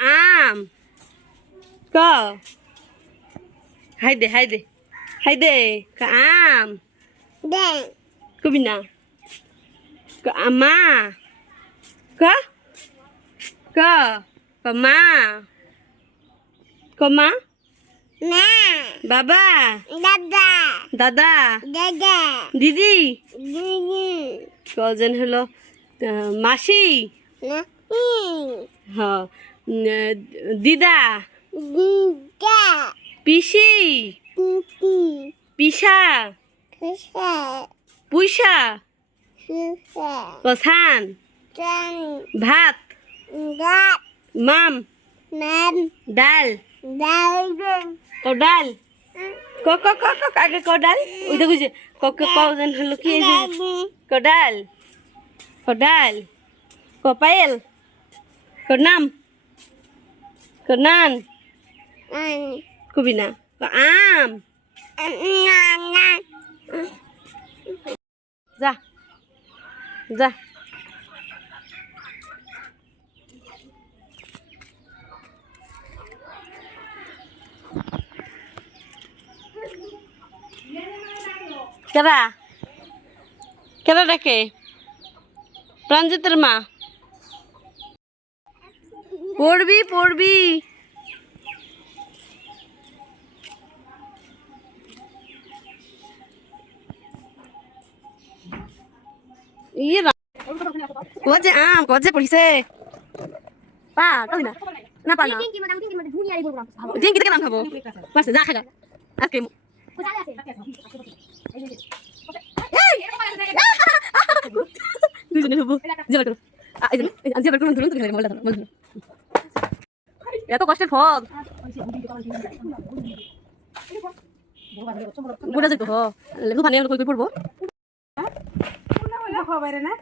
আম ক হাইদে হাইদে হাইদে ক আম কবি না ক আমা ক ক কমা কমা বাবা দাদা দিদি কজন হলো মাসি হ দিদা পিসি পিসা পুইসা কসান ভাত মাম ডাল কডাল ক আগে কডাল ওই দেখো যে কজন হলো কি কডাল কডাল কপায়েল কনাম কনান কবি না আম যা যা কেরা কেরা ডাকে প্রাঞ্জিতের মা পড়বি পড়বি কজে আম কজে পড়িছে পা কবি না না পা না ডিঙ্কি থেকে নাম খাবো পারছে যা খাগা আজকে দুজনে খাবো জিয়া করো জিয়া করো ধরুন তুমি মোবাইলটা ধরো মোবাইল এত কষ্টের ফল বুড়া যেত হ লেবু পানি কই কই পড়বো বাইরে না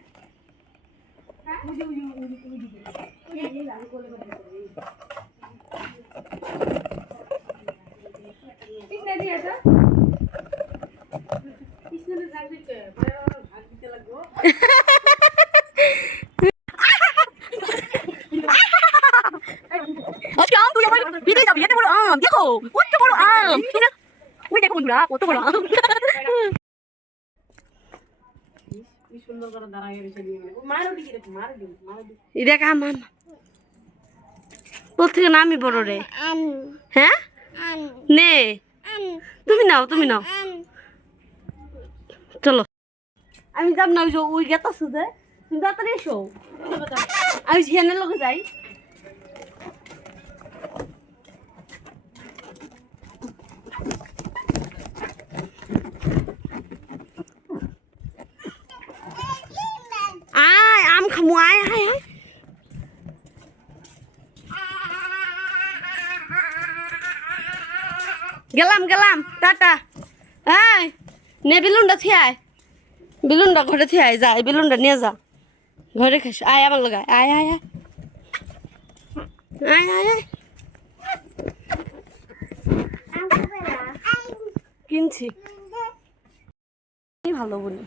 দেখো কত বড় আম ওই দেখো বন্ধুরা কত বড় আম দেখ আম আম তোর থেকে নামি বড় রে হ্যাঁ নে তুমি নাও চলো আমি যাব না ওই গেত আছে যে তুমি তাড়াতাড়ি এসো আমি ঝিয়ানের লোকে যাই আয় আম খামু আয় আয় আয় গেলাম টাটা এই নে বেলুনটা থিয়ায় বেলুনটা ঘরে থিয়ায় যা এই বেলুনটা নিয়ে যা ঘরে খাস আয় আমার লগায় আয় আয় আয় আয় আয় আয় কিনছি ভালো বলি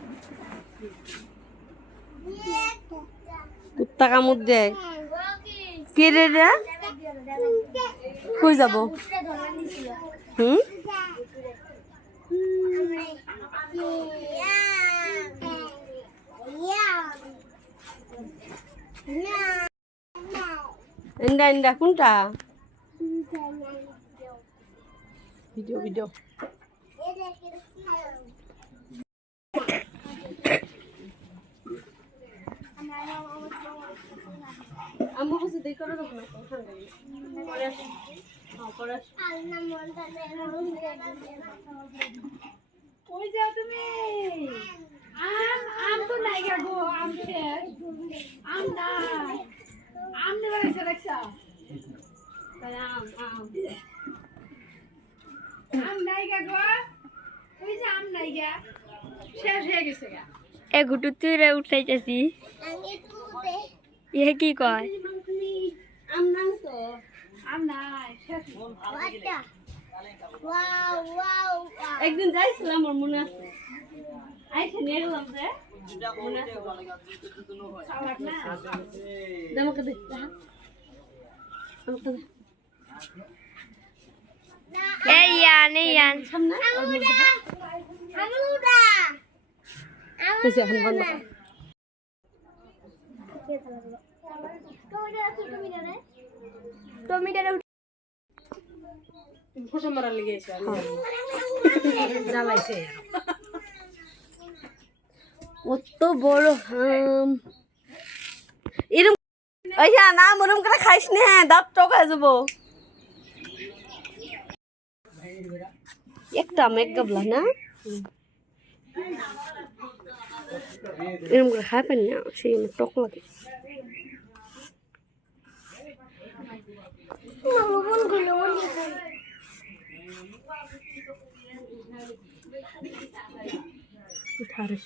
কুত্তা কামড় দেয় কে রে রে কই যাব ইন্দা কোনটা ভিডিও আমি বসে দেই করে দেব না ওই যাও তুমি আম তো নাই গো আম শেষ আম নাই আম নেবার এসে দেখছো আম নাই গো ওই যে আম নাই গা শেষ হয়ে গেছে গা এ গুটু তুইরে উঠাইতেছি ইহে কি কয় আম নাই তো আম নাই শেষ একদিন যাইছিলাম আমার মনে আছে আইসে নিয়ে গেলাম যে মনে আছে এই ইয়ান সামনে এখন বন্ধ কত বড় হাম এরম আইয়া না মরম করে খাইস না দাঁত টকায় যাবো একটা মেঘ গাবলা না এরম করে খাই পান না সেই আমার টক লাগে ধারে